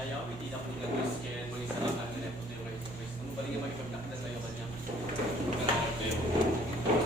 dayaw, iti na kung nagawis kaya mga isarakan nila po tayo kayo sa Kristo. Mabalik nga magkapagdakda tayo kanya.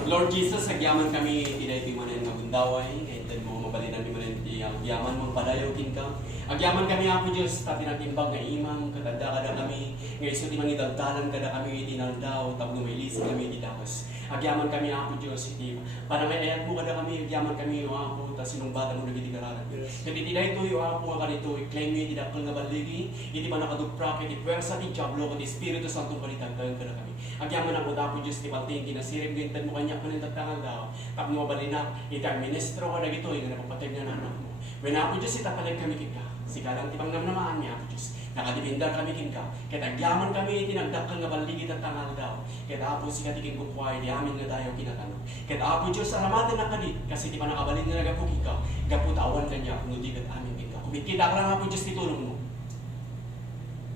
Lord Jesus, agyaman kami, tinay timanin nga bundaway, ngayon mo mabalinan ni manin, agyaman mong padayokin ka. Agyaman kami ako Diyos, pati natimbag nga imang, kada kami, ngayon so timang idagdalan kada kami, itinaldaw, tapos lumaylisi kami, itidakos. Agyaman kami ako Diyos, iti, para may ayat mo kada kami, agyaman kami, o ako, tas sinumbatan mo nagiti karalan. Kaya tinay ito, o ako nga kanito, i-claim mo iti dakal nga baligi, iti manakadugprak, iti pwersa, iti jablo, iti Espiritu Santo palitagdagan kada kami. Agyaman ako ako Diyos, ti palting, kinasirim, gintan mo kanya, panintagtangan daw, tap mo balinak, iti ang ministro ko na gito, yung napapatid na nanak mo. When ako Diyos, itapalag kami kita, sikalang tipang namnamaan niya ako Diyos, nakadipindar kami kinka, kaya agyaman kami, tinagdakal nga baligid at tangal daw, kaya ako sikatikin kukway, di amin nga tayo kinatanong. Kaya ako Diyos, salamatan na kadit, kasi di pa nakabalin na nagapuki ka, gaputawan kanya, kung di kat amin kinka. Kumit kita ka lang ako Diyos, titulong mo.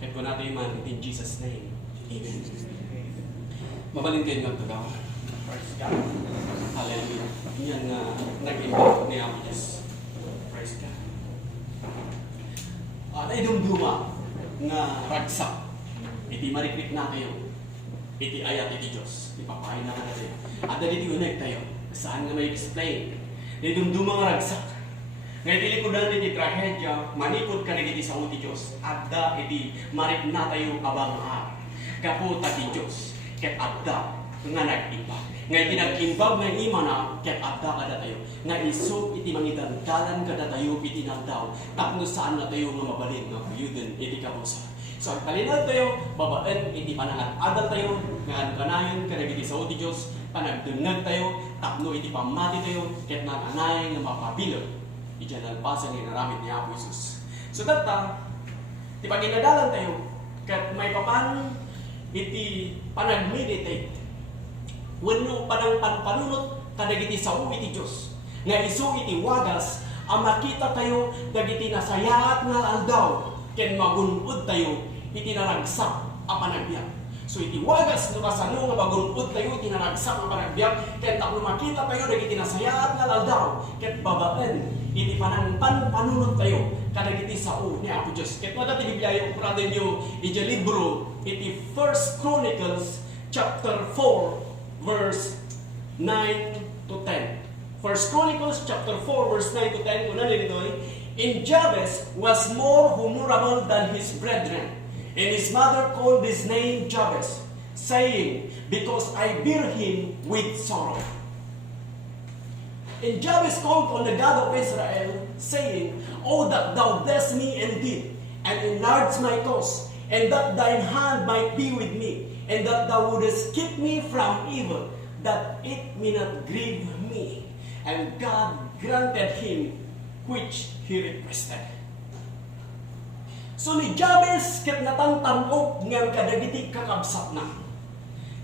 Kaya ko natin man, in Jesus' name, Amen. Mabalintin nga ito daw. Praise God. Hallelujah. Yan nga, nag-imbag ni ako Diyos. Praise God. Naidumduma nga ragsak. Iti marikrik na kayo. Iti ayat iti Diyos. Ipapahin na ka na tayo. At dali unag tayo. Saan nga may explain? Naidumduma nga ragsak. Ngayon tilikudan iti trahedya, manikod ka iti sa uti Diyos. Adda iti marik na tayo abang kaputa ti Diyos. Ket adda nga nag-imbag. Ngayon tinag-imbag nga ima na ket adda kada tayo. Nga isog iti mangidaldalan kada tayo iti nagdaw. Tapno saan na tayo nga mabalin nga kuyuden iti kapusa. So ang kalinag tayo, babaan iti panangat adal tayo, nga kanayon kada iti sa uti Diyos, panagdungag tayo, tapno iti pamati tayo, ket nananay nga mapabilog. Idiyan alpasan ni naramit ni Apo Jesus. So data, ti paginadalan tayo, ket may papan iti panag-meditate. Wano panunot kadagiti sa iti Diyos. Nga isu iti wagas, ang makita tayo dagiti nasayaat nga aldaw, ken magunod tayo iti naragsak a panagbiag. So iti wagas no kasano nga magunod tayo iti naragsak a panagbiag, ken tapno makita tayo dagiti nasayaat nga aldaw, ken babaan iti panunot tayo kadagiti sao ni Apo Diyos. Ket wala ti Biblia yung kuraden nyo iti libro iti 1 Chronicles chapter 4 verse 9 to 10. 1 Chronicles chapter 4 verse 9 to 10 kuna nilitoy, in Jabez was more honorable than his brethren, and his mother called his name Jabez, saying, because I bear him with sorrow. And Jabez called on the God of Israel, saying, oh, that thou bless me indeed, and enlarge my cause, and that thine hand might be with me, and that thou wouldest keep me from evil, that it may not grieve me. And God granted him which he requested. So ni Jabez ket natantanog ngem kadagiti kakabsat na.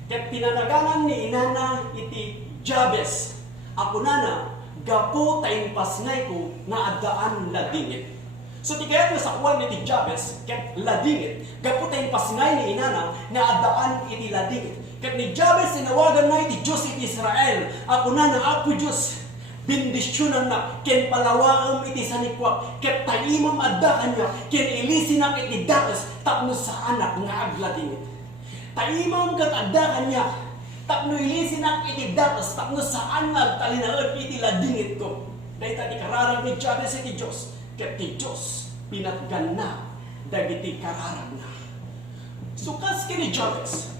Ket pinanaganan ni inana iti Jabez. Ako nana gapo tayong pasnay ko nga addaan ladingit. So ti kayat sa kuwan iti Jabez ket ladingit. Gapo tayong pasnay ni inana nga addaan iti ladingit. Ket ni Jabez sinawagan na iti Diyos iti Israel. Ako nana ako Diyos. Bindisyonan na, ken palawaam iti sanikwa, ket taimam adda kanya, ken ilisinak iti dakas, tapno sa anak nga agladingit. Taimam kat adda kanya, tapno ilisinak iti dakas, tapno sa anak talinaag iti ladingit ko. Dahil ti kararag ni Jabez iti Diyos, ket ti Diyos pinatgan na, dagiti kararag na. Sukas kini Jabez,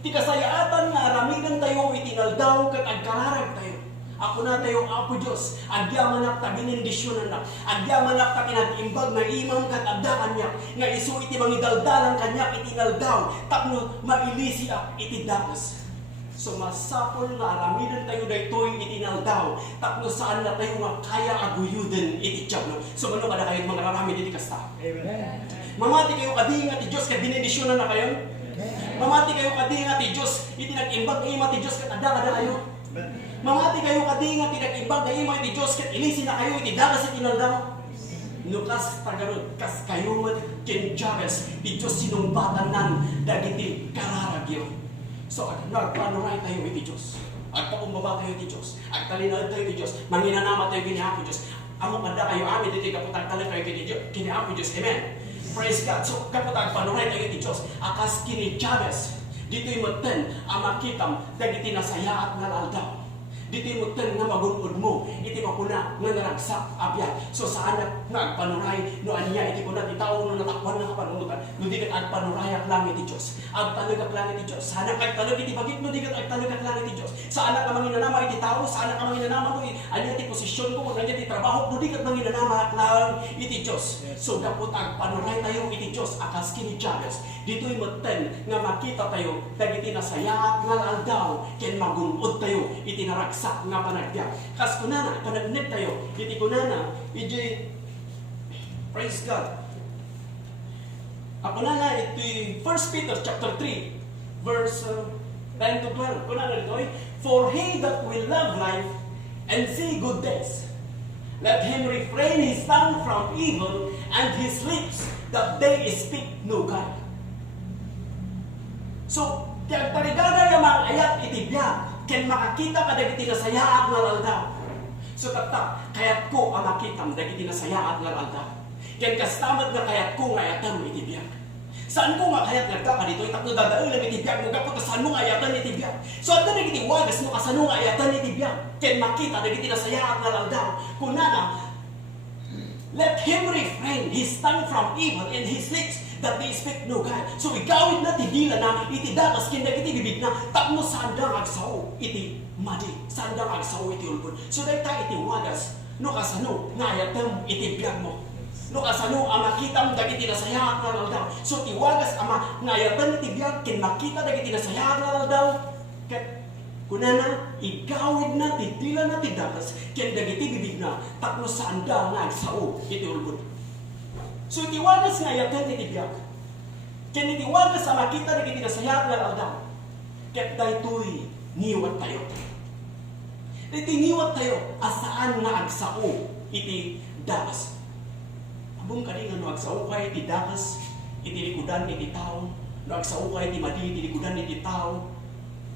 ti kasayaatan nga aramidan tayo iti naldaw ket agkararag tayo. Ako na tayo, Apo Diyos, agyaman ta binindisyonan na, agyaman ta pinag-imbag na imam kat adaan niya, nga isu iti mangidaldalan kanya iti naldaw, tapno mailisi iti dakas. So masapol na aramidan tayo daytoy iti naldaw, tapno saan na tayo nga kaya aguyuden iti tiyablo. So ano kada kayo mga raramid iti kasta? Amen. Mamati kayo kadi nga ti Diyos kat binindisyonan na kayo? Mamati kayo kadi nga ti Diyos, iti nag-imbag ima ti Diyos kat adda kayo? Mamati kayo kadi nga tinag-imbag na imay ti Diyos ket ilisi na kayo iti dagas iti naldaw. Nukas tagarod kas kayo man ken Jabez ti Diyos sinumbatan nan dagiti kararagyo. So nagpanuray tayo iti Diyos. Agpakumbaba tayo iti Diyos. Agtalinaad tayo iti Diyos. Manginanama tayo kini Apo Diyos. Amo kada kayo amin iti kaputagtalan kayo kini Apo Diyos. Amen. Praise God. So kapag panuray tayo iti Diyos, akas kini Jabez, dito'y maten ang makitam, dagiti nasaya at nalaldaw. Dito'y maten nga magunod mo, iti makuna nga naragsak abya. So saan nagpanuray, no anya, iti kuna, ti tao no natakwan na kapanunutan, no di kat agpanurayak lang iti Diyos. Agtanagak lang iti Diyos. Saan agtanag iti bagit, no di kat agtanagak lang iti Diyos. Saan ka manginanama iti tao, saan ka manginanama, no anya ti posisyon ko, anya ti trabaho, no di kat manginanama lang iti Diyos. So dapat agpanuray tayo iti Diyos, akas kini Jabez. Dito'y maten nga makita tayo, dagiti nasaya at nalaldaw, ken magunod tayo, iti naragsak nga panagbiag. Kas kunana, panagnet tayo, iti kunana, iti, praise God. Ako na iti 1 Peter chapter 3, verse 10 to 12. Kunana ito, for he that will love life and see good days, let him refrain his tongue from evil and his lips that they speak no guile. So, kaya paligada yung mga ayat itibiyag, ken makakita ka dagiti nasaya at nalaldaw. So, tatak, kayat ko ang makitam dagiti nasaya at nalaldaw. Ken kastamat na kayat ko ngayatan itibiyag. Saan ko nga kayat nagkaka dito, itak na dadaulang itibiyag mo, kapag saan mo ngayatan itibiyag. So, at na dagiti wagas mo, kasan mo ngayatan itibiyag. Ken makita dagiti nasaya at nalaldaw. Kunana, let him refrain his tongue from evil and his lips that they speak no guile. So igawid na tidila na iti dakas kinda iti bibig na tapno sandang agsaw iti madi, sandang agsaw iti ulbon. So dahil tayo iti wagas, no kasano ngayatam iti biyag mo. No kasano ang makitam dagiti nasaya at nalaldaw. So ti wagas ama ngayatam iti biyag kin makita dagiti nasaya at nalaldaw. Kunana, igawid na tidila na tidakas kin dagiti bibig na tapno sandang agsaw iti ulbon. So itiwagas nga yakan itibiyag. Kaya itiwagas sa makita na itinasayat na laldaw. Kaya dahito'y niwat tayo. Iti niwat tayo asaan nga agsao iti dakas. Abong kani nga no agsao kay iti dakas, iti likudan iti tao. No agsao kay iti madi, iti likudan iti tao.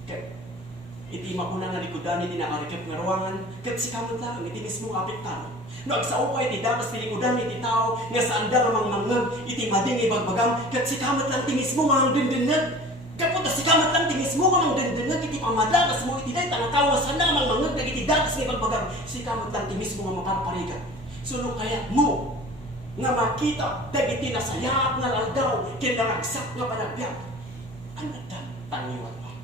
Kaya iti makuna nga likudan iti nakarikip nga ruangan. Kaya si kamot lang, iti mismo kapit tao. Nagsao pa iti dapas tilikudan iti tao nga saan da namang mangag iti mading ibagbagam kat si kamat lang ti mismo mang dindinag kapot si kamat lang ti mismo mang dindinag iti pamadagas mo iti day tangatawa saan da namang mangag na iti dapas nga ibagbagam si kamat lang ti mismo nga maparparigan. So kaya mo nga makita dagiti nasaya at nalaldaw ken naragsak nga panagbiag anada tangiwan mo.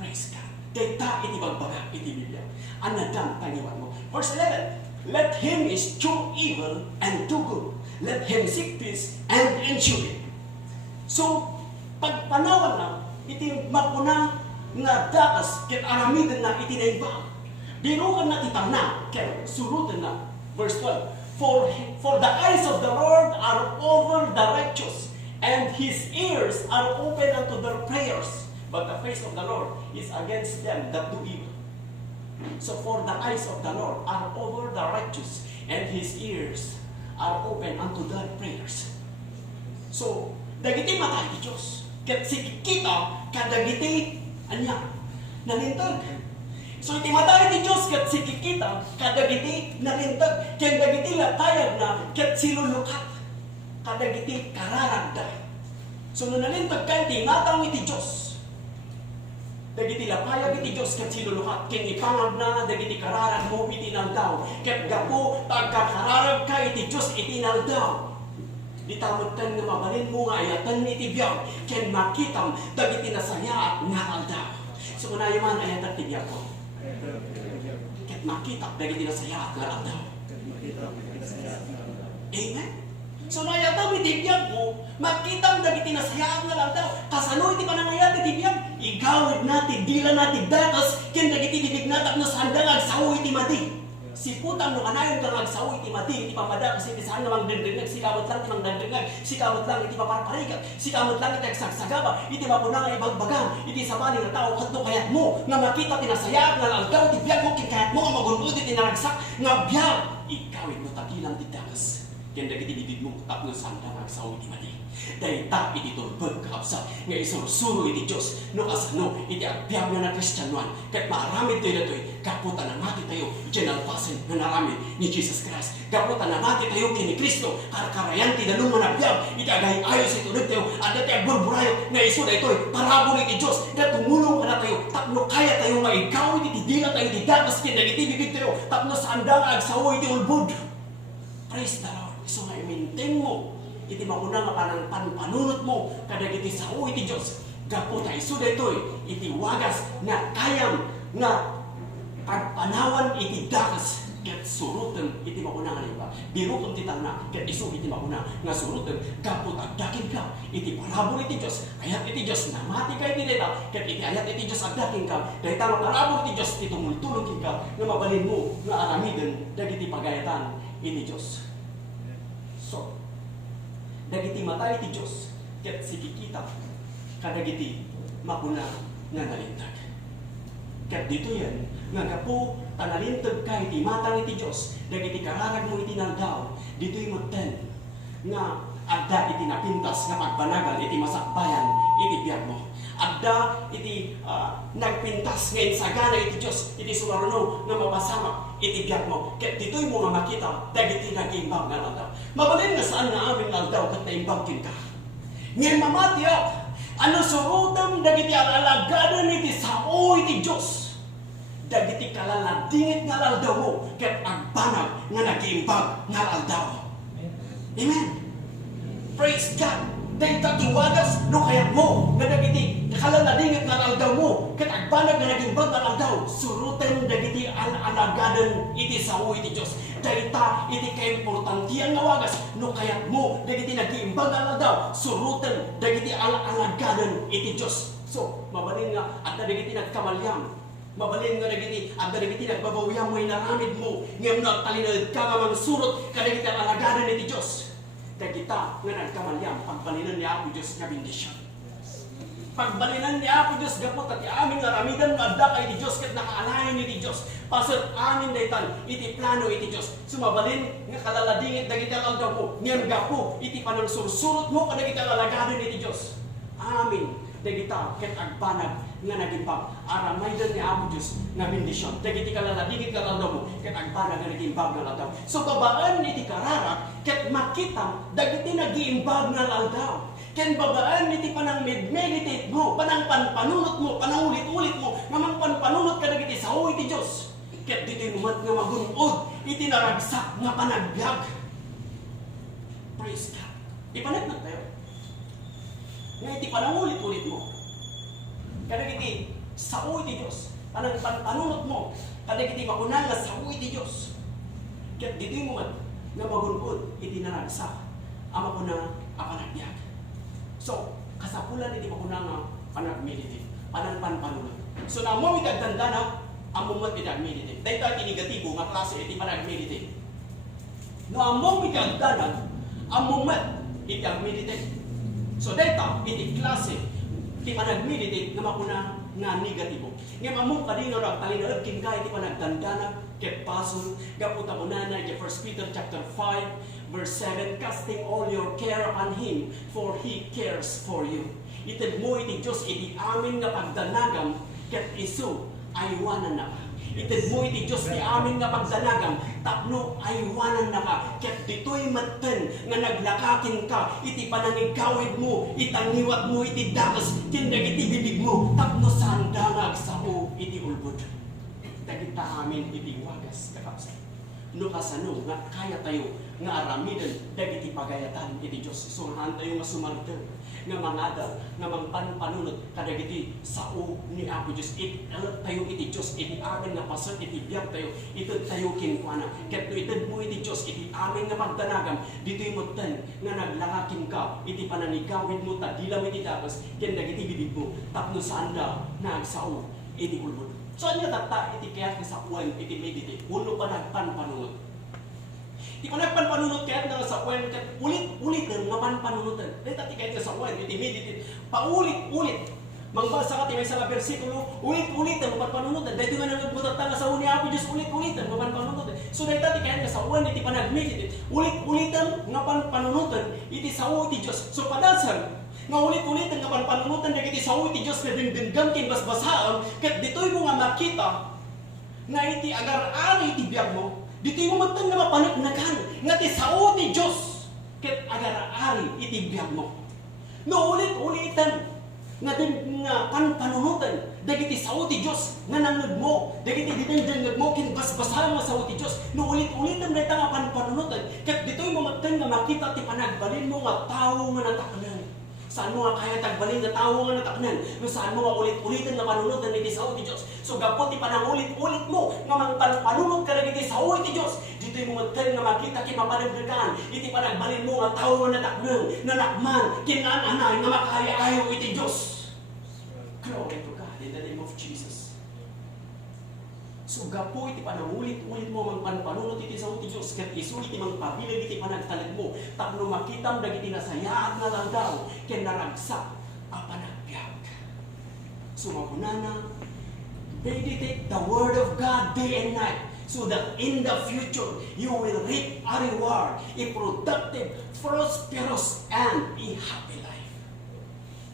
Praise God. Dayta iti bagbagam iti Biblia. Anada tangiwan mo. Verse 11, let him eschew evil and do good. Let him seek peace and ensure it. So, pagpanawan na, iti makuna nga dakas, ket aramidan na iti naiba. Binukan na itang na, ket surutan na. Verse 12, for the eyes of the Lord are over the righteous, and his ears are open unto their prayers. But the face of the Lord is against them that do evil. So for the eyes of the Lord are over the righteous, and his ears are open unto their prayers. So, dagiti matay ti Diyos. Kat sikikita, kadagiti, anya, nalintag. So, iti matay ti Diyos, kat sikikita, kadagiti, nalintag. Kat dagiti latayag na, kat silulukat. Kadagiti kararagda. So, nalintag kayo, tinatang iti Diyos. Dagiti lapayag iti Diyos kat silulukat. Ken ipangag na dagiti kararag mo itinaldaw. Ket gapo tagkakararag ka iti Diyos itinaldaw. Ditamutan nga mabalin mo nga ayatan iti biyag. Ken makitam dagiti nasaya at nakaldaw. So kunayo man ayatan iti biyag ko. Ket makitam dagiti nasaya at nakaldaw. Amen? So nayatan iti biyag mo, makitam dagiti nasaya at nakaldaw. Kasano iti panangayat iti biyag? Igawid natin, dila natin datas, ken dagiti bibig natak no saan da agsaw iti mati. Si putang no kanayon kang agsaw iti mati, iti pamada kasi iti saan namang dendengag, si kamot lang iti mang dendengag, si kamot lang iti paparparikat, si kamot lang iti agsagsagaba, iti mapuna nga ibagbagang, iti sabali nga tao katno kayat mo, nga makita tinasayag, nga laldaw iti biyag mo, ken kayat mo nga magunod iti naragsak, nga biyag, igawid mo tagilang ti dakas. Kaya dagiti bibig mo tapno sanda magsaw iti mali. Dahil ta iti turbag kakapsa nga isursuro iti Diyos no kasano iti agbyag na Kristyanuan. Kahit maaramid tayo na to'y kaputan na mati tayo ginalpasan na naramid ni Jesus Christ. Kaputan na mati tayo kini Kristo karakarayan ti dalong manabiyag iti agay ayos ito tayo at iti agburburayo na iso na ito'y parabol iti Diyos na tumulong ka na tayo tapno kaya tayo maigawit iti dila tayo iti dagas kinag iti bibig tayo tapno sanda nga agsawo iti ulbod. Praise the Lord. So nga i-maintain mo iti makuna nga panang panpanunot mo kadag iti sao iti Diyos. Gapo tayo so daytoy iti wagas na kayam nga pagpanawan iti dakas ket suruten iti makuna nga iba. Biruton ti tangna ket isu iti makuna nga suruten gapo agdakin ka iti parabol iti Diyos. Ayat iti Diyos na mati ka iti dayta ket iti ayat iti Diyos agdakin ka dayta nga parabol iti Diyos iti tumultulog ka nga mabalin mo nga aramiden dagiti pagayatan iti Diyos. So, dagiti matay ti Diyos, ket sikikita, kadagiti makuna nga nalintag. Ket dito yan, nga gapo, tanalintag ka iti matang iti Diyos, dagiti kararag mo iti naldaw, dito yung magten, nga adda iti napintas nga pagbanagal iti masakbayan iti biyag mo. Adda iti nagpintas ngayon sagana iti Diyos, iti sumaruno nga mapasama iti biyag mo. Ket dito'y mo nga makita, dagiti nag-imbag nga aldaw. Mabalin nga saan na aming aldaw kat naimbagkin ka. Ngayon mamatiyak, ano surutam dagiti alalagadan iti sao iti Diyos. Dagiti kalaladingit nga aldaw mo, ket agbanag nga nag-imbag nga aldaw. Amen. Praise God. Dahil tatiwagas no kaya mo nga dagiti kalaladingit nga aldaw mo ket agbanag nga nag-imbag nga aldaw suruten dagiti alagadan iti sao iti Diyos. Dahil ta iti kaimportantiyan nga wagas no kaya mo dagiti nag-imbag nga aldaw suruten dagiti alagadan iti Diyos. So mabalin nga at dagiti nagkamalyam, mabalin nga dagiti at dagiti nagbabawiyam mo inaramid mo ngem nagtalinod ka nga mangsurot kadagiti alagadan iti Diyos. Kita nga nagkamalyam pagbalinan ni Apo Diyos nga bendisyon. Pagbalinan ni Apo Diyos gapot at aming naramidan nga adda kay ti Diyos ket nakaalayan ni ti Diyos. Pasat amin daytan iti plano iti Diyos. Sumabalin nga kalaladingit dagiti aldaw mo ngem gapo iti panangsursurot mo kadagiti alagadan iti Diyos. Amin dagita ket agbanag nga nagimbag aramaydan ni Apo Diyos nga bendisyon. Dagiti kalaladingit nga aldaw mo ket agbanag nga nagimbag nga aldaw. So babaan iti karara ket makita dagiti nagiimbag nga aldaw. Ken babaan iti panang meditate mo, panang panpanunot mo, panang ulit-ulit mo, nga panpanunot ka dagiti sao iti Diyos. Ket dito'y umat nga magunod iti naragsak nga panagbiag. Praise God. Ipanagnak tayo. Nga iti panang ulit-ulit mo. Kadagiti sao iti Diyos. Panang panpanunot mo, kadagiti makunang nga sao iti Diyos. Ket dito'y umat nga magunod iti naragsak ang makunang panagbiag. So, kasapulan iti makunang nga panag-meditate, panagpanpanunod. So, na mo itagdanda na ang mumat itag-meditate. Dahil ito iti negatibo nga klase iti panag-meditate. No, ang mo itagdanda ang mumat itag-meditate. So, dahil iti klase iti panag-meditate na makunang nga negatibo. Ngayon, among kanino nagtalinood kin ka iti panagdandana ket pasul gaputa unana iti 1 Peter chapter 5 verse 7, casting all your care upon Him, for He cares for you. Itid mo iti Diyos iti amin nga pagdanagam ket isu aywanan na ka. Itid mo iti Diyos iti amin nga pagdanagam tapno aywanan na ka. Ket dito'y matten nga naglakakin ka iti panangigawid mo, itangiwat mo iti dakas kindag iti bibig mo tapno saan dangag sao iti ulbod. Dagita amin iti wagas kakapsay. No kasano nga kaya tayo nga aramidan dagiti pagayatan iti Dios. So tayo nga sumalter nga mangada nga mangpanpanunot kadagiti sao ni Apo Dios. Tayo iti Dios iti amin nga pasat iti biag tayo ited tayo kinkuana. Ket no ited mo iti Dios iti amin nga pagdanagam ditoy motten nga naglakakin ka iti pananigawid mo ta dilam iti dakas ken dagiti bibig mo tapno sanda nagsao iti ulbod. So ano tata iti kaya sa uwan iti meditate ulo pa nagpanpanunod. Di pa nagpanpanunod kaya nga sa uwan ulit-ulit nga panpanunutan. Dahil tati kaya sa uwan iti meditate paulit-ulit Mangbasa ka ti may nga bersikulo, ulit-ulit ang mapanunod. Dahito nga nagbutat nga sa uni Apo Diyos, ulit-ulit ang mapanunod. So dahito ti kahit sa uwan, iti panagmit, ulit-ulit ang panunod, iti sa iti Diyos. So padasan, nga ulit-ulit ang panunod, iti sa iti Diyos na dingdinggan kinbasbasaan, kat dito'y mo nga makita, na iti agar-ari iti biyag mo, dito'y mo magtang nga mapanagnagan, nga ti sa iti Diyos, kat agar-ari iti biyag mo. No ulit-ulitan, nga panunutan dagiti sao ti Dios nga nangud mo dagiti didengdengeg mo kin basbasan nga sao ti Dios no ulit-ulitan dayta nga panunutan ket ditoy mamateng nga makita ti panagbalin mo nga tawo nga nataknan saan mo nga kaya tagbalin nga tawo nga nataknan no saan mo nga ulit-ulitan nga panunutan dagiti sao ti Dios so gapot ti panangulit-ulit mo nga panunod ka dagiti sao ti Dios ditoy mamateng nga makita kin mapanagdekan iti panagbalin mo nga tawo nga nataknan nanakman kin anay nga makaya-ayo iti Dios. Glory to God in the name of Jesus. So gapo iti panangulit-ulit mo mang panpanunot iti sa ti Dios ket isulit iti mang pabilag iti panagtalad mo tapno makitam dagiti nasayaat na landaw ken naragsak a panagbiag. So makunana meditate the word of God day and night so that in the future you will reap a reward, a productive, prosperous, and a happy life.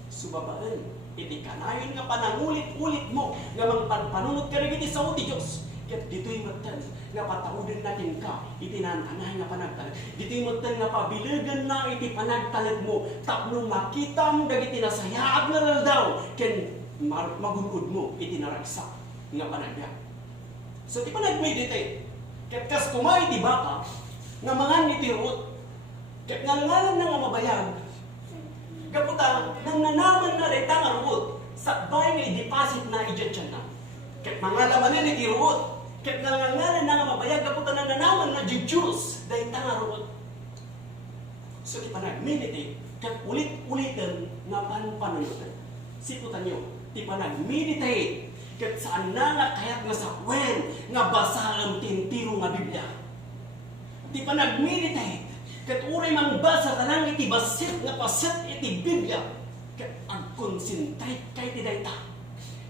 So babaan iti kanayon nga panangulit-ulit mo nga mangpanpanunod ka rin iti sa ti Diyos. Ket dito'y matan nga pataudin natin ka iti nananay nga panagtalad. Dito'y matan nga pabilagan na iti panagtalad mo tapno makita mo dagiti nasayaag na laldaw ken magunod mo iti naragsak nga panagbiag. So ti panagmeditate ket kas kumay ti baka nga mangan iti Ruth ket ngangalan na nga mabayag kaputa, nang nanaman na rin tangang Ruth, sakbay nga i-deposit na i-dyan na. Ket mga lamanin ni Ruth, ket nangangalan na nga mabayag, kaputa nang nanaman na di-Jews, dahil tangang Ruth. So, di pa nag-meditate, ket ulit-ulitan nga panpanunutan. Siputan nyo, di pa nag-meditate, ket saan na nga kaya't nga sa kwen, nga basa ang tintiro nga Biblia. Di pa nag-meditate, ket uray mangbasa ka lang iti basit nga paset iti Biblia ket agkonsentrate kay ti dayta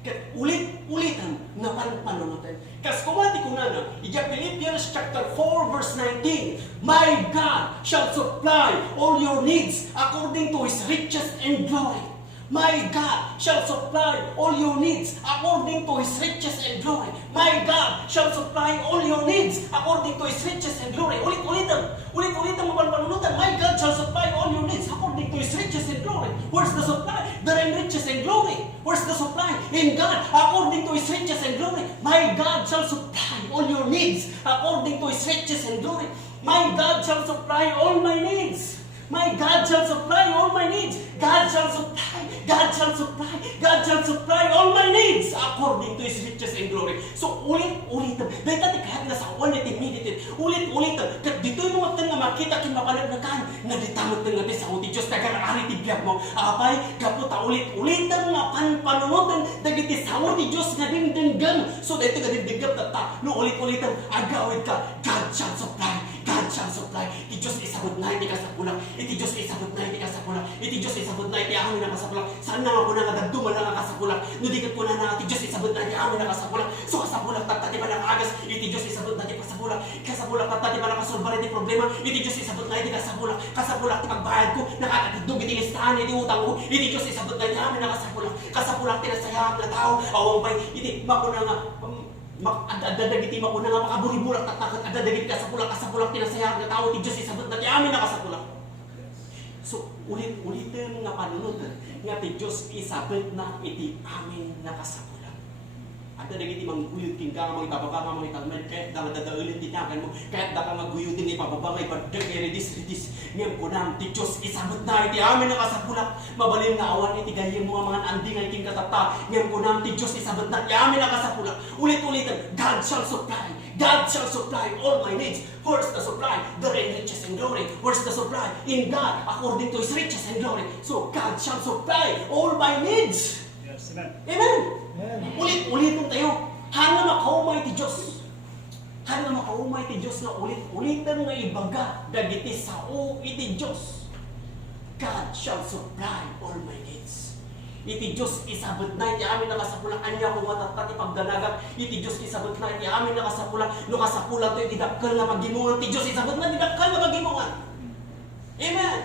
ket ulit-ulitan nga panpanunutan kas kumati kunana ija Philippians chapter 4 verse 19 my God shall supply all your needs according to His riches and glory. My God shall supply all your needs according to His riches and glory. My God shall supply all your needs according to His riches and glory. Ulit-ulitan mo panunutan. My God shall supply all your needs according to His riches and glory. Where's the supply? There in riches and glory. Where's the supply? In God, according to His riches and glory. My God shall supply all your needs according to His riches and glory. My God shall supply all my needs. My God shall supply all my needs. God shall supply. God shall supply. God shall supply all my needs according to His riches and glory. So ulit-ulitan. Dahil tati kahit nasa uwan iti meditate. Ulit-ulitan. Kat dito'y mga nga makita kin mapanagnagan. Naditamot nga ti sa uti Diyos. Tagar-ari ti biyag mo. Apay, kaputa ulit-ulitan nga panunutan. Dagiti sa uti Diyos nga dingdinggan. So dahito nga dingdinggan tata. No ulit-ulitan. Agawid ka. God shall supply. God shall supply. Iti Diyos isabot na iti kasapulang. Iti Diyos isabot na iti kasapulang. Iti Diyos isabot na iti amin na kasapulang. Saan na nga po na nga dagduman na nga kasapulang. Nudikat po na iti Diyos isabot na iti amin na kasapulang. So kasapulang tatati pa ng agas. Iti Diyos isabot na iti kasapulang. Kasapulang tatati pa ng kasulbar iti problema. Iti Diyos isabot na iti kasapulang. Kasapulang iti pagbayad ko. Nakakatidog iti listahan iti utang ko. Iti Diyos isabot na iti amin na kasapulang. Kasapulang tinasayang na tao. Awang bay. Iti makuna nga. Adadagiti makuna nga makaburi-burak tatakat adadagiti kasapulak tinasayang na tao ti Diyos isabot na ti amin na kasapulak. So ulit-ulitin nga panunutan nga ti Diyos isabot na iti amin na kasapulak. Adadagiti mangguyod king ka mga ibababa ka mga italmed kahit da madadaulin tinagan mo kahit da ka maguyodin ipababa nga ibadag redis ngayon ko na ti Diyos isabot na iti amin na kasapulak. Mabalin nga awan iti gayem mo nga mga anding nga iting katata ngayon ko na ti Diyos isabot na iti amin na kasapulak. Ulit-ulitan, God shall supply. God shall supply all my needs. Where's the supply? There in riches and glory. Where's the supply? In God, according to His riches and glory. So God shall supply all my needs. Yes, amen. Amen. Ulit-ulitin tayo. Hanga makaumay ti Diyos. Hanga makaumay ti Diyos na ulit-ulitin nga ibaga dagiti sao iti Diyos. God shall supply all my needs. Iti Diyos isabot na iti amin nakasapulang anya kung matatat ipagdanagat. Iti Diyos isabot na iti amin nakasapulang no kasapulan to iti dakkel na pagimungan. Iti Diyos isabot na iti dakkel na pagimungan. Amen.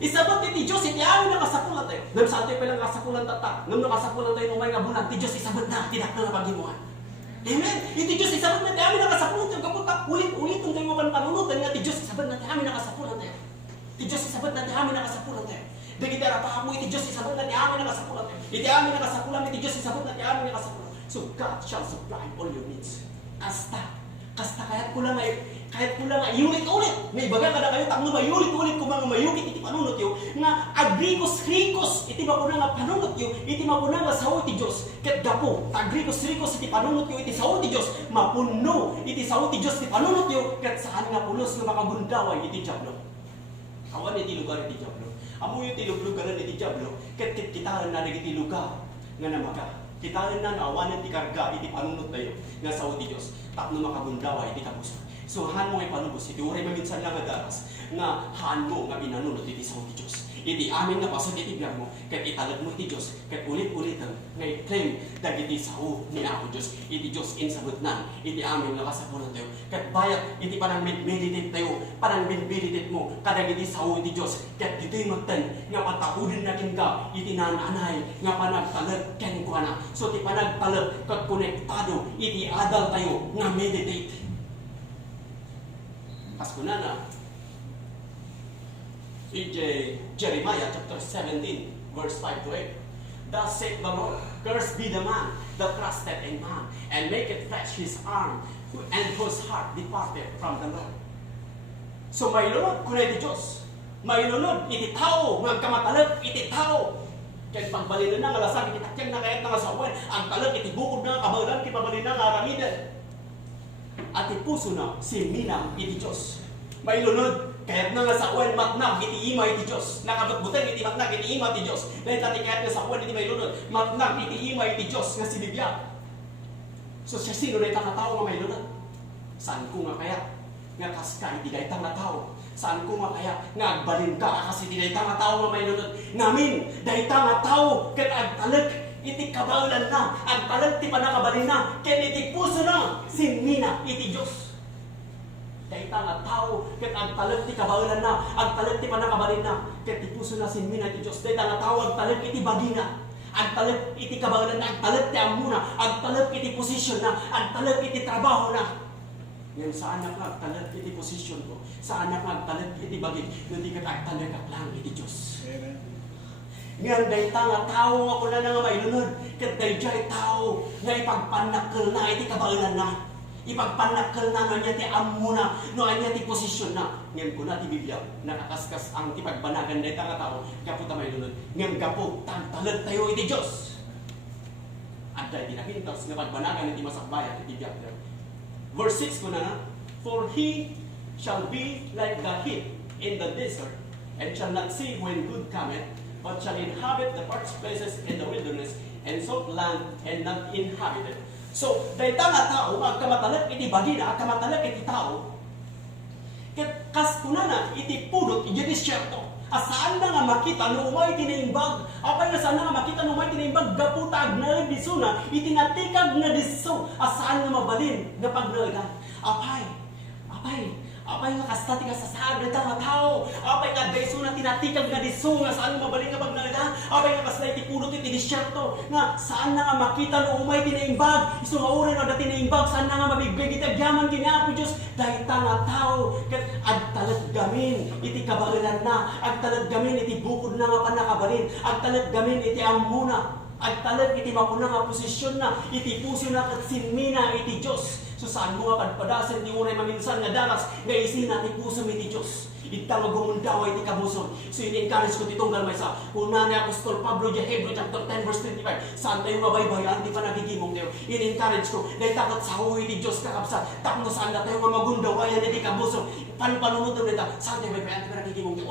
Isabot iti Diyos iti amin nakasapulan tayo. Ngam saan tayo palang kasapulan tatak. Ngam nakasapulan tayo umay nga bulan. Iti Diyos isabot na iti dakkel na pagimungan. Amen. Iti Diyos isabot na iti amin nakasapulan tayo. Kaputak ulit-ulit ang tayo mapan panunutan nga iti Diyos isabot na iti amin nakasapulan tayo. Iti Diyos isabot na iti amin nakasapulan tayo. Dagi tara pa mo iti Diyos isabot na ti amin nakasapulan. Iti amin nakasapulan iti Diyos isabot na ti amin nakasapulan. So God shall supply all your needs. Kasta kahit kulang ay ulit-ulit. May baga kada kayo takno mayulit-ulit kung mga mayukit iti panunot yo nga agrikos-rikos iti makuna nga panunot yo iti makuna nga sao ti Dios ket gapo agrikos-rikos iti panunot yo iti sao ti Dios mapuno iti sao ti Dios ti panunot yo ket saan nga pulos nga makagundaway iti diablo. Awan iti lugar iti diablo. Amo yung tiluglugaran iti diablo, ket kitaan na iti lugar nga namaga. Kitaan na awanan ti karga iti panunot tayo nga sao ti Dios. Tapno makabundawa iti kapuso. So han mo ay panubos iti uray maminsan lang nga daras nga han mo nga binanunot iti sao ti Dios. Iti amin nga pasod iti biag mo ket italag mo ti Dios ket ulit-ulitan nga i-claim dagiti sao ni Apo Dios. Iti Dios insabot na iti amin nga kasapulan tayo. Ket bayat iti panang meditate tayo, panang meditate mo kadagiti sao ti Dios ket ditoy magten nga patahudin natin ka iti nananay nga panagtalag ken kuana. So ti panagtalag ket konektado iti adal tayo nga meditate. Askunana Jeremiah chapter 17 verse 5 to 8. Thus saith the Lord, cursed be the man that trusted in man, and maketh flesh his arm, and whose heart departed from the Lord. So may lunod kunay ti Diyos. May lunod iti tao, magkamatalag iti tao. Kaya pagbalin na nga lasag iti takyang na kayat nga sawan, ang talag iti bukod na kabalan, iti pabalin na nga aramidan. At ipuso na si Mina iti Diyos. May lunod kahit nga sa uwan matnag iti ima iti Diyos. Nakabutbutan iti matnag iti ima iti Diyos. Dahil tati kahit nga sa uwan iti may lunod matnag iti ima iti Diyos nga sinibiyag. So siya sino na itang tao nga may lunod? Saan ko nga kaya nga kaska iti itang na tao? Saan ko nga kaya nga agbalin ka kasi iti itang na tao nga may lunod? Namin dahitang na tao kat agtalag iti kabaulan na agtalag ti panakabalin na ken iti puso na sinmina iti Diyos. Dahil nga tao, ket agtalag ti kabaulan na, agtalag ti panakabalin na, ket ti puso na sinmina ti Diyos. Dahil nga tao, agtalag iti bagina, agtalag iti kabaulan na, agtalag ti amuna, agtalag iti posisyon na, agtalag iti trabaho na. Ngayon, saan na ka agtalag iti posisyon ko? Saan na ka agtalag iti bagin? Hindi ka agtalag lang iti Diyos. Ngayon, dahil nga tao ako na nga may lunod, ket dahil dyan tao, nga ipagpanakal na iti kabaulan na. Ipagpanakal na niya ti amuna, no niya ti posisyon na. Ngayon ko na ti Biblia, nakakaskas ang ti pagbanagan na itang tao, kaputa may lunod. Ngayon kapo, tagtalag tayo iti Diyos. At dahil tinapintas nga pagbanagan iti masakbayan iti Biblia. Verse 6 ko na, for he shall be like the heat in the desert, and shall not see when good cometh, but shall inhabit the parched places in the wilderness, and salt land and not inhabited. So, dahil nga tao, agkamatalag iti bagina, agkamatalag iti tao, kas kunana iti pudot, iti disyerto. Asaan na nga makita no umay tinaimbag? Apay na saan na nga makita no umay tinaimbag? Gaputag na disuna, itinatikag na diso. Asaan nga mabalin na pagnalagan? Apay nga kastati ka sa saan na tao. Apay nga daiso na tinatikag na diso nga saan nga mabalin nga pagnalagan? Apay nga kastati iti pudot iti disyerto nga saan na nga makita no umay tinaimbag? Iso nga uri na tinaimbag saan na nga mabigbig itagyaman kini Apo Diyos dahil nga tao ket agtalag gamin iti kabarilan na agtalag gamin iti bukod na nga panakabalin agtalag gamin iti amuna agtalag iti makuna nga posisyon na iti puso na ket sinmina iti Diyos. So saan mo nga kadpadasen ti uray maminsan nga daras nga isina ti puso mi iti Diyos. Itang magumundaway ti kabuson. So in-encourage ko titong galmay sa una ni Apostol Pablo di Hebrew chapter 10 verse 25. Saan tayo mabaybayan ti panagigimong tayo. In-encourage ko dahil takot sa huwi ti Diyos kakabsa. Takno saan na tayo nga magundawayan ti kabuson. Panunutan nita. Saan tayo baybayan ti panagigimong tayo.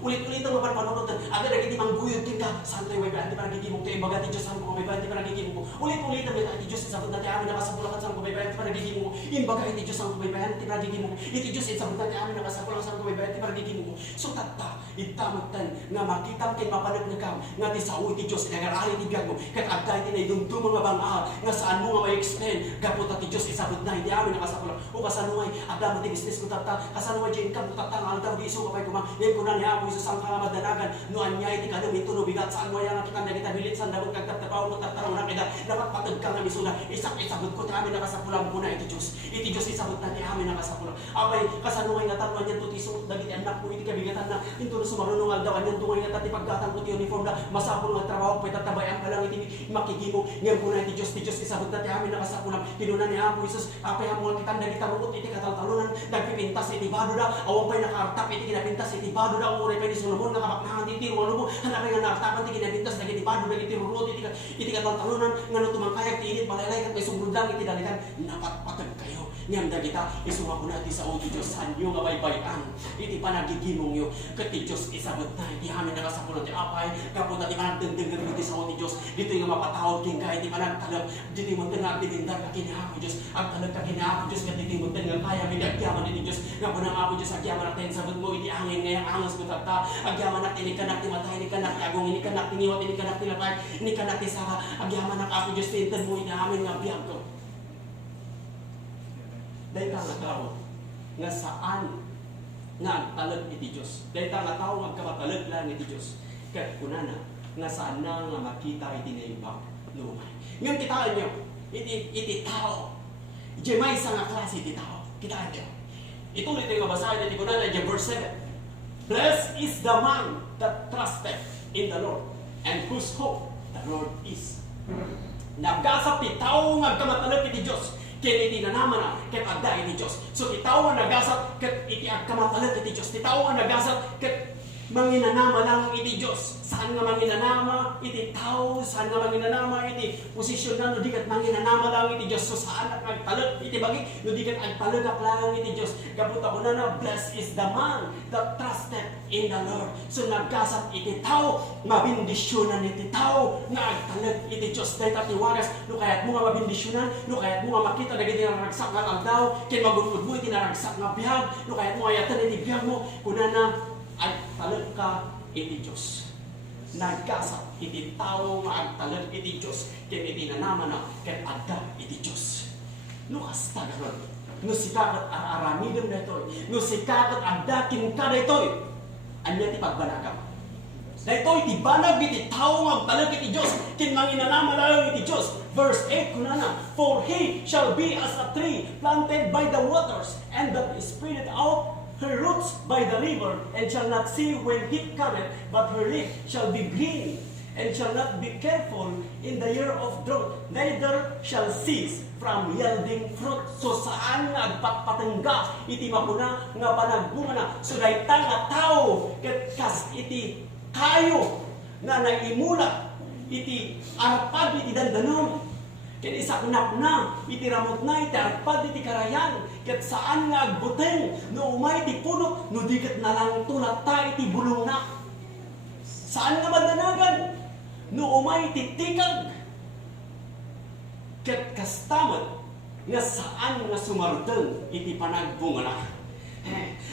Ulit-ulitan mo panunutan. Agad agad ti mangguyod din ka. Saan tayo baybayan ti panagigimong tayo. Baga ti Diyos saan ko baybayan ti panagigimong ko. Ulit-ulitan nita. Ti Diyos isabot na ti amin nakasapulakan saan ko baybayan ti panagigimong ko. Imbaga iti Diyos ang ko baybayan ti panagigimong ko. Iti Diyos isabot na ti amin nakasapulakan saan ko baybayan dahil ti paragigin mo. So tata, itamagtan nga makita kay mapanagnagam nga ti sao ti Dios inagarali ti biag mo. Ket adday ti naidumdum nga bangaal nga saan mo nga ma-explain gaputa ti Dios isabot na hindi amin nakasakula. O kasanungay adda mo ti business ko tata, kasanungay di income ko tata nga aldaw di isu kapay kuma. Yen ko na niya ako Isus ang kamadanagan no anyay ti kadum ito no bigat saan mo yang kita kita bilit san dabot kag tatapaw mo tataraw na kida dapat patag ka nga misuna isabot ko ti amin nakasakulang ko na iti Dios. Iti Dios isabot na ti amin nakasakulang. Abay kasanungay nga tanwan yan tuti so dagiti anak ko iti kabigatan na into no sumarunong aldaw anyan tungay nga tati paggatang ko ti uniform na masapol nga trabaho pay tatabayan ka lang iti makigimo ngem ko na iti Dios isabot na ti amin nakasakulang. Kinunan ni Apo Isus apay among kita dagiti rukot iti kataltalunan nagpipintas iti bado da awang pay nakaartap iti kinapintas iti bado da uray pay ni Solomon nakapaknahan iti tiro ano mo hanapay nga naartapan iti kinapintas dagiti bado dagiti rukot iti kataltalunan ngano tumangkayak ti init malalay kat may sumrud lang iti dalikan napatpatag kayo ngem dagita isuha ko na ti sao ti Dios anyo nga baybayan iti panagigimong yo ket ti Dios isabot na iti amin nakasapulan ti apay kaputa ti panagdengdeng iti sao ti Dios dito nga mapatawod king kay ti panagtalab dito mo tenga bitindar ka kini Apo Dios ang talag ka kini Apo Dios ket dito mo tenga kaya midagyaman iti Dios nga punang Apo Dios agyaman natin sabot mo iti angin ngayang angas ko tata agyaman natin ikanak ti matay ikanak ti agong ikanak ti niwat ikanak ti lapay ikanak ti saka agyaman nak Apo Dios tinten mo iti amin nga biag ko. Dahil ka nga tao, nga saan nga talag iti Diyos. Dahil ka nga tao, magkapatalag lang iti Diyos. Kaya kunana, nga saan na nga makita iti naimbang lumay. Ngayon kitaan nyo, iti tao. Diyan may isang klase iti tao. Kitaan nyo. Ito ulit yung mabasahin iti kunana, diyan verse 7. Blessed is the man that trusted in the Lord, and whose hope the Lord is. Nagkasap ti tao nga magkamatalag iti Diyos. Kaya iti nanaman na, ket adda iti Diyos. So ti tao nga nagasat, ket iti agkamatalag iti Diyos. Ti tao nga nagasat, ket manginanama lang iti Diyos. Saan nga manginanama iti tao, saan nga manginanama iti posisyon na, no di kat manginanama lang iti Diyos. So saan at agtalag iti bagi, no di kat agtalagap lang iti Diyos. Gabuta ko na, blessed is the man that trusted in the Lord. So nagkasat iti tao, mabindisyonan iti tao, nga agtalag iti Diyos. Dahil tatiwagas, no kaya't mo nga mabindisyonan, no kaya't mo nga makita na giti naragsak nga aldaw, kin magulod mo iti naragsak nga biyag, no kaya't mo ayatan iti biyag mo, kuna na, agtalag ka iti Diyos. Nagkasat iti tao nga agtalag iti Diyos, kin iti nanaman na, kin adda iti Diyos. No kasta ganon, no sikakat aramidem na ito'y, no sikakat adda kin ka na ito'y, anya ti pagbanagam. Na ito'y ti banag iti tao nga agtalag iti Diyos, kin manginanama lang iti Diyos. Verse 8 kunana, for he shall be as a tree planted by the waters, and that is spread out her roots by the river, and shall not see when heat cometh, but her leaf shall be green, and shall not be careful in the year of drought, neither shall cease from yielding fruit. So saan nga agpatpatengga iti mapuna nga panagbunga na, so dayta nga tao ket kas iti kayo nga naimula iti arpad iti dandanom. Kaya isaknap na, iti ramot na, iti arpad, iti karayan. Kat saan nga agbuteng, no umay iti punot, no dikat na lang tulat ta, iti bulong na. Saan nga madanagan, no umay iti tikag. Kat kastamat, nga saan nga sumarudeng, iti panagbunga na.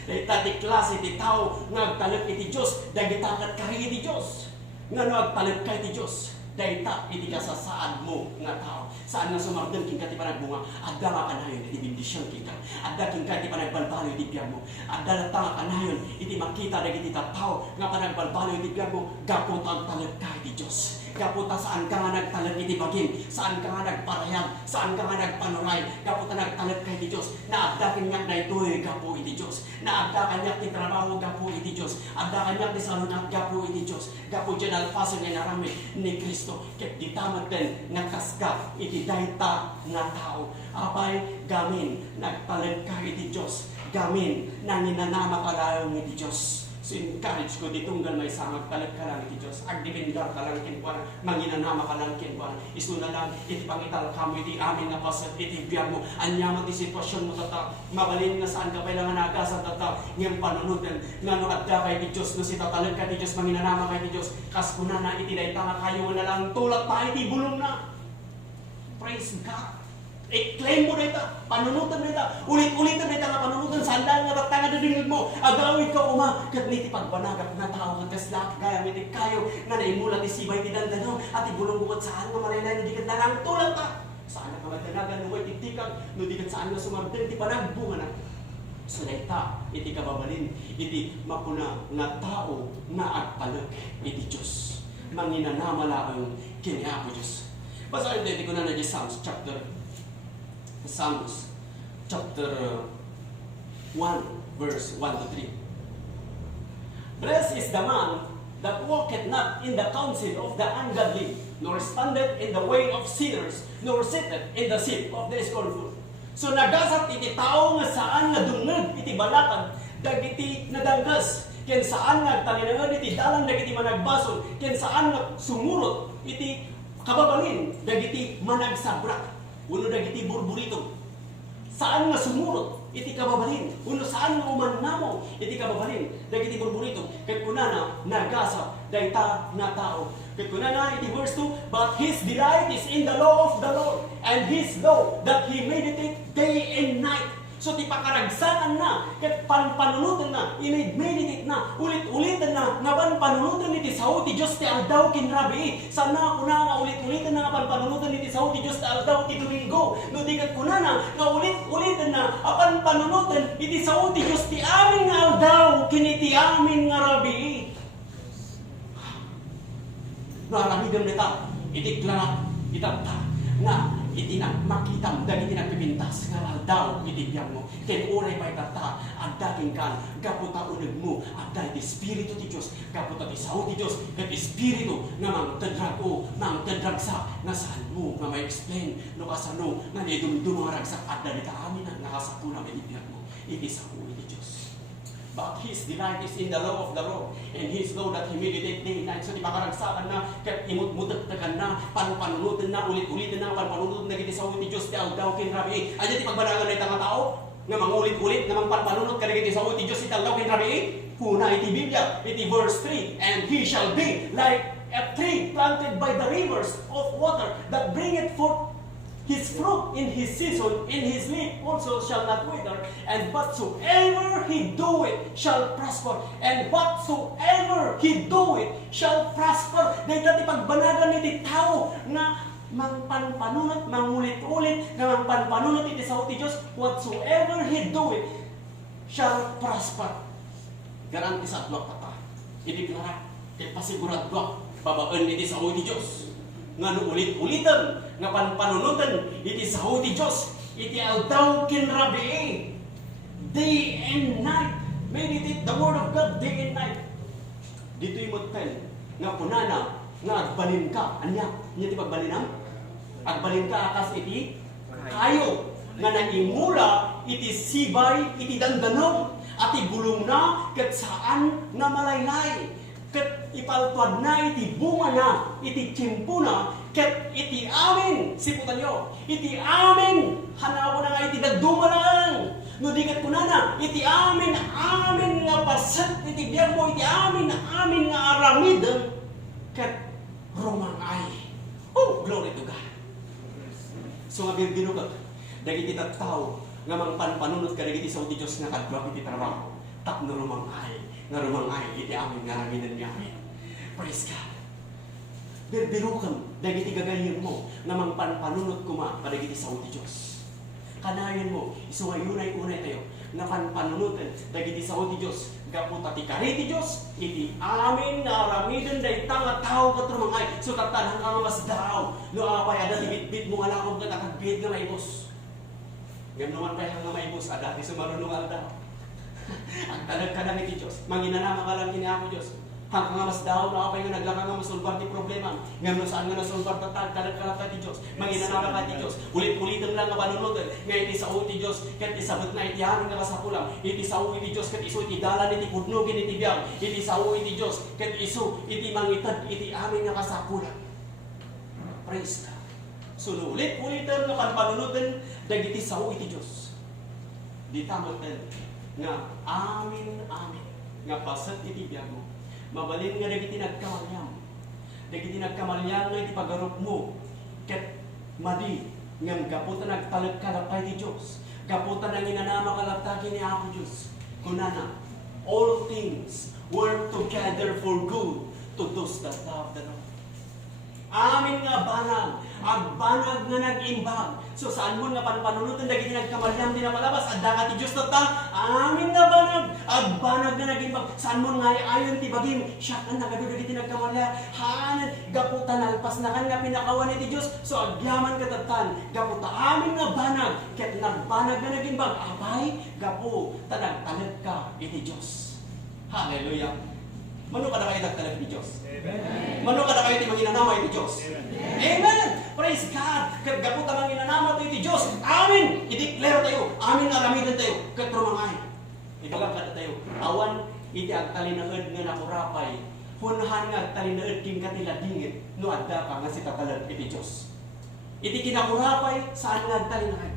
Dahil tati klase iti tao, nga agtalag iti Diyos, dagitakat kari iti Diyos. Nga no agtalag ka iti Diyos. Dahil ta, iti kasasaad mo nga tao. Saan nga sumardeng king ka ti panagbunga, adda nga kanayon, iti bindisyon king ka. Adda king ka ti panagbalbalo iti biyag mo. Adda na nga kanayon, iti makita na iti tao, nga panagbalbalo iti biyag mo, gapot ang talag ka iti Diyos. Kaputa saan ka nga nagtalag iti bagim, saan ka nga nagparayag, saan ka nga nagpanuray, kaputa nagtalag ka iti Diyos, na adda kanyak na ito'y gapo iti Diyos, na adda kanyak ti trabaho gapo iti Diyos, adda kanyak ti salunat gapo iti Diyos, gapo dyan alpaso nga narami ni Kristo, ket ditamat din nagkaska iti dayta nga tao, apay gamin nagtalag ka iti Diyos, gamin nanginanama kalayong iti Diyos. So encourage ko ditunggal may samag talag ka lang iti Diyos. Agdibindar ka lang kinkuan, manginanama ka lang kinkuan. Isu na lang, iti pangital ka mo, iti amin na pasat, iti biyag mo. Anyaman ti sitwasyon mo tata, mabalin nga saan ka kailangan nagasan tata, ngayong panunutin, nga no adda ka iti Diyos, no si tatalag ka iti Diyos, manginanama ka iti Diyos, kas kuna na iti dayta nga kayo na lang, tulad pa iti bulong na. Praise God. I-claim mo na ito, panunutan na ito, ulit-ulitan na ito nga panunutan, sandal nga batanga na dingig mo, agawin ka uma, kat niti pagbanagat nga tao, kat kaslak, gaya mitik kayo, nga naimulat isibay tinandanaw, at ibulong bukod saan nga marilay, no di kat nangang tulang ka, saan nga magdanagan, no titikag, no di kat saan nga sumardin, ti panagbunga na. So dayta, iti kababalin, iti makuna nga tao nga agpalag, iti Diyos, manginanamala ang kiniapo Diyos. Basahin dito ko na na Psalms chapter 1 verse 1 to 3. Blessed is the man that walketh not in the counsel of the ungodly, nor standeth in the way of sinners, nor sitteth in the seat of the scornful. So nagasat iti tao nga saan nga dungeg iti balakad, dagiti nadanggas, ken saan nga talinangan iti dalan dagiti managbasol, ken saan nga sumurot iti kababalin dagiti managsabrak, uno dagiti burburito. Saan nga sumurot iti kababalin, uno saan nga umannamo iti kababalin dagiti burburito. Ket kunana nagasat dayta nga tao. Ket kunana iti verse 2, but his delight is in the law of the Lord, and his law that he meditate day and night. So ti pakaragsanan na, ket panpanunutan na, i-meditate na, ulit-ulitan na, nga panpanunutan iti sao ti Diyos ti aldaw kinrabi. Sana kuna nga ulit-ulitan na nga panpanunutan iti sao ti Diyos ti aldaw ti Domingo. No di kat kuna na, nga ulit-ulitan na, panpanunutan iti sao ti Diyos ti amin nga aldaw, kiniti amin nga rabi. Naramidam nita, iti klanak, itata, nga iti makitam dagiti nagpipintas nga aldaw iti biyang mo. Ken oray pa itata, agdating kan, gaputa uneg mo, agda iti Espiritu ti Diyos, gaputa ti sao ti Diyos, ket Espiritu nga mangtedrag o, mangtedragsak, nga saan mo, nga may explain, no kasano, nga nidumdum nga ragsak, agda dita amin ang nakasakuna iti biyang mo, iti sao iti Diyos. But his delight is in the law of the Lord, and his law that he meditate day and night. So di makaragsakan na, kat imut-mutagtagan na, panupanunutan na, ulit-ulitan na, panupanunutan na giti sa uti Diyos, ti aldaw kinrabi. Ayan ti pagbanagan na itang tao, nga mangulit-ulit, nga panupanunot ka giti sa uti Diyos, ti aldaw kinrabi. Kuna iti Biblia, iti verse 3, and he shall be like a tree planted by the rivers of water, that bringeth forth his fruit in his season, in his leaf also shall not wither, and whatsoever he doeth shall prosper, and whatsoever he doeth shall prosper. Dahil dati pagbanagan iti tao nga mangpanpanunot, mangulit-ulit, nga mangpanpanunot iti sao ti Diyos, whatsoever he doeth shall prosper. Garanti sa adwak tata, idiklara, kay pasigurado, babaan iti sao ti Diyos. Nga no ulit-ulitan, nga panpanunutan, iti sao ti Diyos, iti aldaw kinrabi, day and night. Meditate the word of God day and night. Dito'y motel, nga punana, nga agbalin ka, anya ti pagbalinam? Agbalin ka akas iti kayo, nga naimula iti sibay, iti dandanaw, at igulong na, kat saan nga malaylay. Ket ipaltuad na iti bunga na, iti tiyempo na, ket iti amin, siputan nyo, iti amin, hanawa na nga iti nagdumalang, no di ket kunana, iti amin nga paset, iti biyag mo, iti amin nga aramid, ket romangay. Oh, glory to God. So nga binugat, dagiti tattao, nga mangpanpanunod ka dagiti sa uti Diyos nga kadwag iti trabaho, tapno romangay. Nga rumangay, iti amin nga raminan niya amin. Praise God. Birbirukan, dagiti gagayin mo, na mangpanpanunot kuma, padagiti sa uti Diyos. Kanayan mo, isungayunay-unay tayo, na panpanunutan, dagiti sa uti Diyos, gaputa ti kariti Diyos, iti amin nga raminan day tanga tao kat rumangay. So katanang nga mas daw, no apay ada ti bitbit mo alakog ka nakagbit nga maibos. Ganuman pa nga maibos, ada ti sumarunong alda. Ang talag ka lang iti Diyos, manginanama ka lang kini ako Diyos. Hanggang nga mas daw na kapay nga naglaka nga masulbar ti problema. Ngayon saan nga nasulbar talag ka lang iti Diyos, manginanama ka iti Diyos. Ulit-ulitan lang nga panunutan, nga iti sao iti Diyos, kat isabot na iti hamin nga kasapulang. Iti sao iti Diyos, kat iso iti dalan iti pudnugin iti biyang. Iti sao iti Diyos, kat iso iti mangitad iti amin nga kasapulang. Praise God. So ulit-ulitan nga panunutan, dagiti sao iti Diyos. Di tamotan nga amin nga pasat iti biyag mo, mabalin nga dagiti nagkamalyam nga iti pagarup mo, ket madi ngam gaputan nagtalag kalapay ti Diyos. Gaputan ang inanama kalaptaki ni ako Diyos. Kunana, all things work together for good to those that love the Lord. Amin nga banag, agbanag nga nag-imbag. So saan mo nga panpanunutan, dagiti nagkamalyam din na malabas, adda ka ti Diyos na ta, amin nga banag, agbanag nga nag-imbag. Saan mo nga ayon ti bagim, siya ka nagado dagiti nagkamalya, hanan, gaputan alpas na kan nga pinakawan ni ti Diyos, so agyaman katatan, gaputa amin nga banag, ket nagbanag nga nag-imbag, abay, gapu, tanagtalag ka iti Diyos. Hallelujah. Mano ka na kayo nagtalag ni Diyos? Amen. Mano ka na kayo ti manginanama iti Diyos? Amen. Praise God. Gaputan ang inanama iti Diyos. Amen. I-declare tayo. Amen nga ramidan tayo. Katrumangay. Ibagang ka na tayo. Awan, iti agtalinaad nga nakurapay. Hunahan nga agtalinaad king katiladingit. No adda ka nga si tatalag iti Diyos. Iti kinakurapay, saan nga agtalinaad?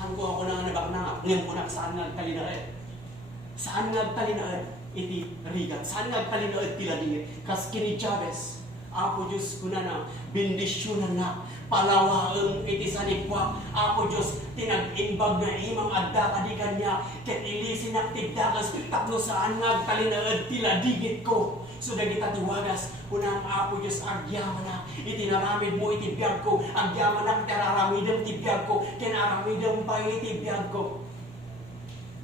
Hangko ako na nga nabaknangap. Ngayon ko na saan nga agtalinaad? Saan nga agtalinaad? Iti rigat. Saan nga agtalinaad tiladingit? Kas kini Jabez. Ako Diyos kunana, bendisyonan na, palawaang iti sanikwa. Ako Diyos, tinag-imbag na imang adda kadikan niya, ket ilisin ang tigdakas, tapno saan nga agtalinaad tiladigit ko. So dagita tiwagas, kunang ako Diyos, agyaman na, itinaramid mo iti biyag ko, agyaman na, teraramidam ti biyag ko, kinaramidam pa iti biyag ko.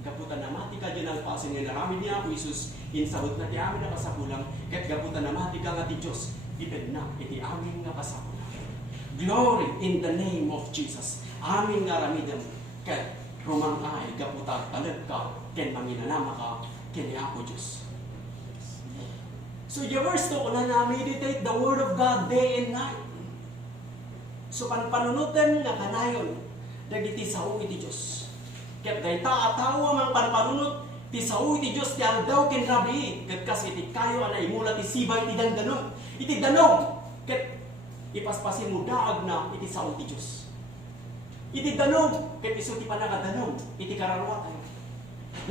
Gaputan na mati ka dyan ang pasin nga naramid niya ako Isus, insabot na ti amin na kasakulang, ket gaputan na mati ka nga ti Diyos, ibed na iti amin nga kasakulang. Glory in the name of Jesus. Amin nga ramidam, ket rumangay, gaputa talag ka, ken manginanama ka, ken ako Diyos. So yung verse to, una na meditate the Word of God day and night. So panpanunutan nga kanayon, dagiti sao iti Diyos. Ket dayta atawa mang panpanunot ti sao iti Dios ti aldaw ken rabii ket kas iti kayo anay mula ti sibay ti dandanon iti danom ket ipaspasin mo daag na iti sao ti Dios iti danom ket isu ti panagadanom iti kararwa tayo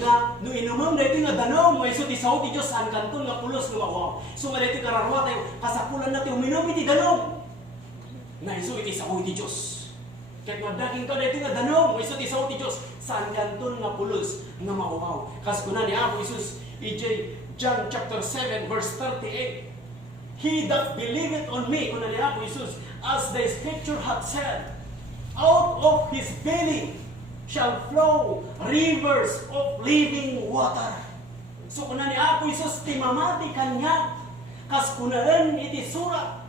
nga no inumam daytoy nga danom maisu ti sao ti Dios an kanton nga pulos lumawaw so nga daytoy kararwa tayo kasapulan na ti uminom iti danom nga isu iti sao ti Dios. Ket madaging ka daytoy nga danom maisu ti sao ti Dios saan kanton nga pulos nga mauwaw. Kas kuna ni Apo Isus EJ John chapter 7 verse 38. He that believeth on me, kuna ni Apo Isus, as the scripture hath said, out of his belly shall flow rivers of living water. So kuna ni Apo Isus timamati kanya kas kunaan iti surat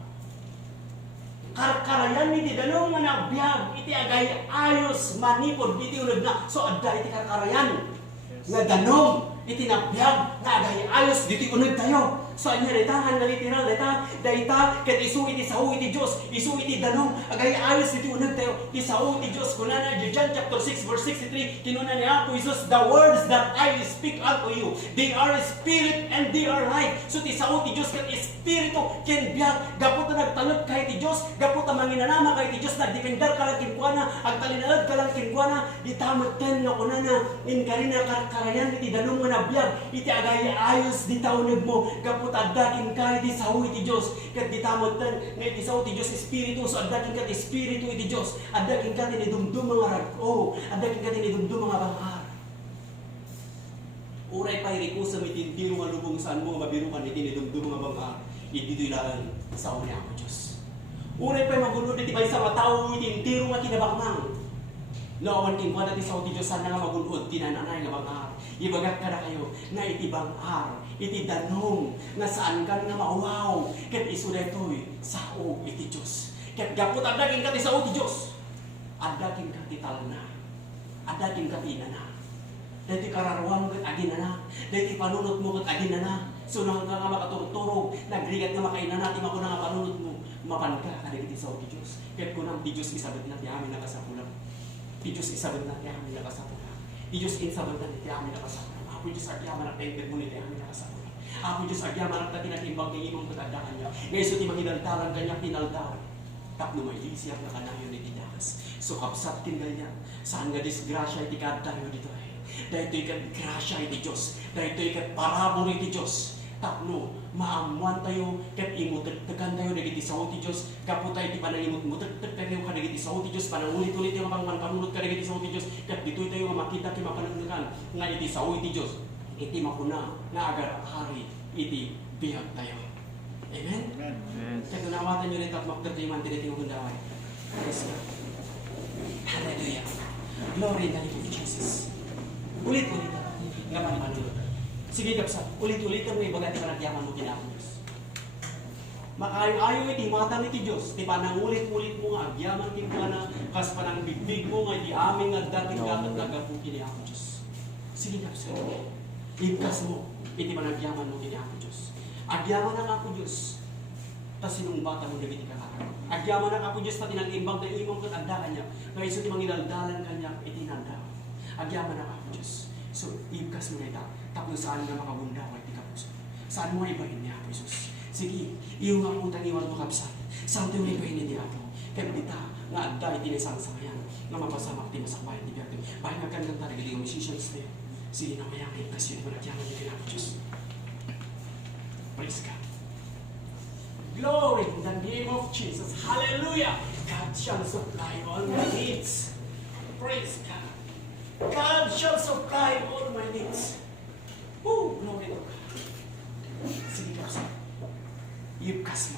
karkarayan iti danong nga nagbiag iti agay ayos manipod iti unod na so adda iti karkarayan nga danong iti nagbiag nga agay ayos iti unod tayo so anya detahan nga literal dayta ket isu iti sao iti Dios isu iti danong agay ayos iti unod tayo iti sao iti Dios kunana John chapter 6 verse 63 kinuna ni Apo Isus the words that I speak unto you they are spirit and they are life so ti sao ti Dios ket espiritu ken biag gaputa nagtalog kay ti Dios gaputa manginanama kay ti Dios nagdependar ka lang kinkuana agtalinaad ka lang kinkuana itametten nga kunana in karina karkarayan iti danong nga nabiyag iti agay ayos di tauneg mo gaputa addakin ka iti sao iti Dios ket ditametten nga iti sao ti Dios espiritu so addakin ka iti espiritu iti Dios addakin ka tinidumdum mga rag-o addakin ka tinidumdum mga banghar uray pay rikusam itintiro nga lubong saan mo mabirukan itinidumdum mga banghar iti ilaan sao ni Apo Dios uray pay magulod iti bay sa matao itintiro nga kinabaknang Lawan king kwa dati sa uti Diyos sana nga magulod tinananay nga banghar. Ibagat ka na kayo na iti banghar, iti danong, nga saan ka nga mauwaw. Kat iso detoy sa o iti Diyos. Kat gapot adaging ka ti sa uti Diyos. Adaging ka ti talna. Adaging ka ti inana. Dati kararwang kat aginana. Dati panunot mo kat aginana. So nang ka nga makaturturog, nagrigat nga makainana, ti mako na nga panunot mo. Mapanka adaging ti sa uti Diyos. Kat kunang ti Diyos isabit na ti amin nakasapulang. Ti Diyos isabot na ti amin nakasapulang. Ti Diyos insabot na ti amin nakasapulang. Apo Diyos agyaman ang tempet mo ni ti amin nakasapulang. Apo Diyos agyaman ang tinatimbang ng imong katandaan niya. Ngayon so ti mahinaltaran kanya pinaldaw. Tapno may lisiyang nakanayon ni ti dakas. So kapsat kin ganyan. Saan nga disgrasya iti kadtayo dito eh. Dahil ito'y kat grasya iti Diyos. Dahil ito'y kat parabor iti Diyos. tapno maamuan tayo ket imutagtagan tayo dagiti sao ti Dios kapo tayo ti panangimut mutagtag tayo ka dagiti sao ti Dios panangulit-ulit yung pangmanpanulot ka dagiti sao ti Dios ket ditoy tayo nga makita ti mapanagdagan nga iti sao ti Dios iti makuna nga agar hari iti bihag tayo. Amen? Yes. Kaya tunawatan nyo rin at magdagdaman tiniting kundaway. Praise God. Hallelujah. Glory in the name of Jesus. Ulit-ulit nga panpanulot. Sige kapsa, ulit-ulit ang may bagay ti panagyaman mo kinakong Diyos. Makayo-ayo iti matang iti Diyos, ti panangulit-ulit mo nga, agyaman ti mga na, kas panang bibig mo nga, di aming nga dating gagat nagapu kinakong Diyos. Sige kapsa, ibkas mo, iti panagyaman mo kinakong Diyos. Agyaman ang ako Diyos, ta sinong bata mo nagiti kakakag. Agyaman ang ako Diyos, ta tinag-imbang na imong katandaan niya, na iso ti mangidaldalan kanya, iti nanda. Agyaman ang ako Diyos. So, ibkas mo na ita. Tapos saan nga makabunda o iti kapuso. Saan mo ibahin niya, Apo Jesus? Sige, iyo nga putang iwan mo kapsat. Saan tayo ibahin niya Apo? Kaya dita, nga adda iti nasangsayan. Nga mapasamak ti masakbayan ti Berto. Bahay nga gandang talaga di yung musicians tayo. Sige na mayakit kasi yun managyaman niya kina Apo Diyos. Praise God. Glory in the name of Jesus. Hallelujah. God shall supply all my needs. Praise God. God shall supply all my needs. Woo! Glory to God. Sige kapsa. Ibkas mo.